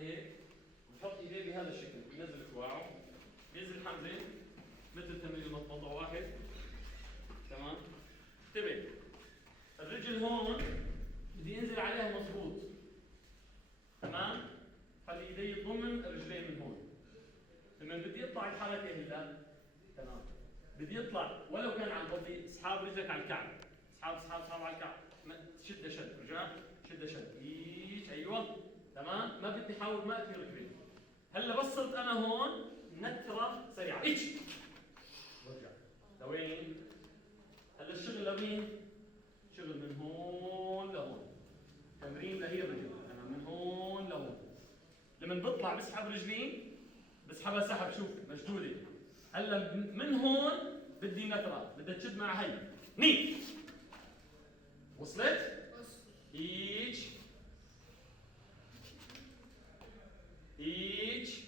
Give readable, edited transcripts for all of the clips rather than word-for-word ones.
هيك وبحط ايديه بهذا الشكل، بنزل كواعه، بينزل حمزه مثل تمرين المضمضه واحد. تمام؟ انتبه، الرجل هون بدي انزل عليها مضبوط. تمام؟ خلي ايدي ضمن الرجلين من هون. لما بدي اطلع الحركه هلا، تمام، بدي يطلع ولو كان على البطيء، اسحاب رجلك على الكعب، اسحاب على الكعب، شد رجع، شد ايش، ايوه، تمام، ما بدي احاول ما اثني ركبي. هلا بس صرت انا هون نتره سريعه، ايش، برجع لوين؟ هلا الشغل لوين؟ شغل من هون لهون، تمرين لهي الرجل، انا من هون لهون. لما بطلع بسحب رجلي، بسحبها سحب، شوف مشدوده. هلا من هون بدي نتره، بدها تشد مع هي ني. وصلت؟ ايش ايش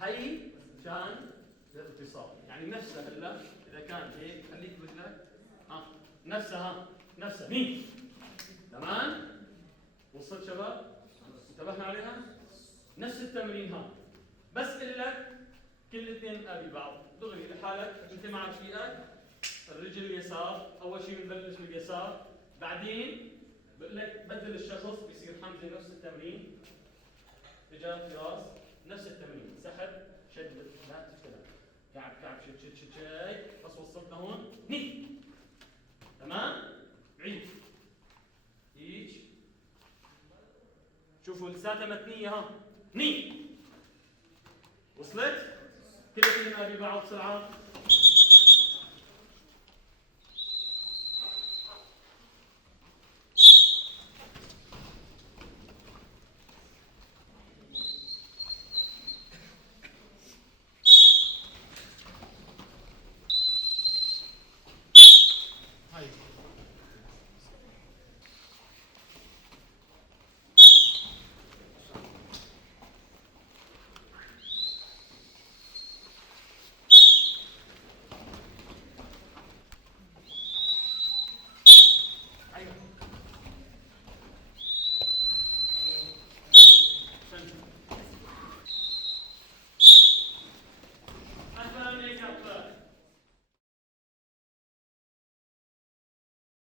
هي كان الاتصال، يعني نفسها. هلا اذا كان هيك خليك برجلك، نفسها ني. تمام؟ وصلت شباب؟ انتبهنا عليها؟ نفس التمرين ها، بس قل لك كل اثنين مقابل بعض، دغري لحالك انت مع رفيقك، الرجل اليسار، اول شيء بنبلش باليسار، بعدين بقول لك بدل الشخص بيصير حمزه نفس التمرين، اجا راس نفس التمرين، سحب شد، لا تفتح كعب شد شاي، بس وصلت لهون ني. تمام؟ عيد ايش، شوفوا لساتها متنيه ها، ني. وصلت؟ كل اثنين مقابل بعض بسرعه.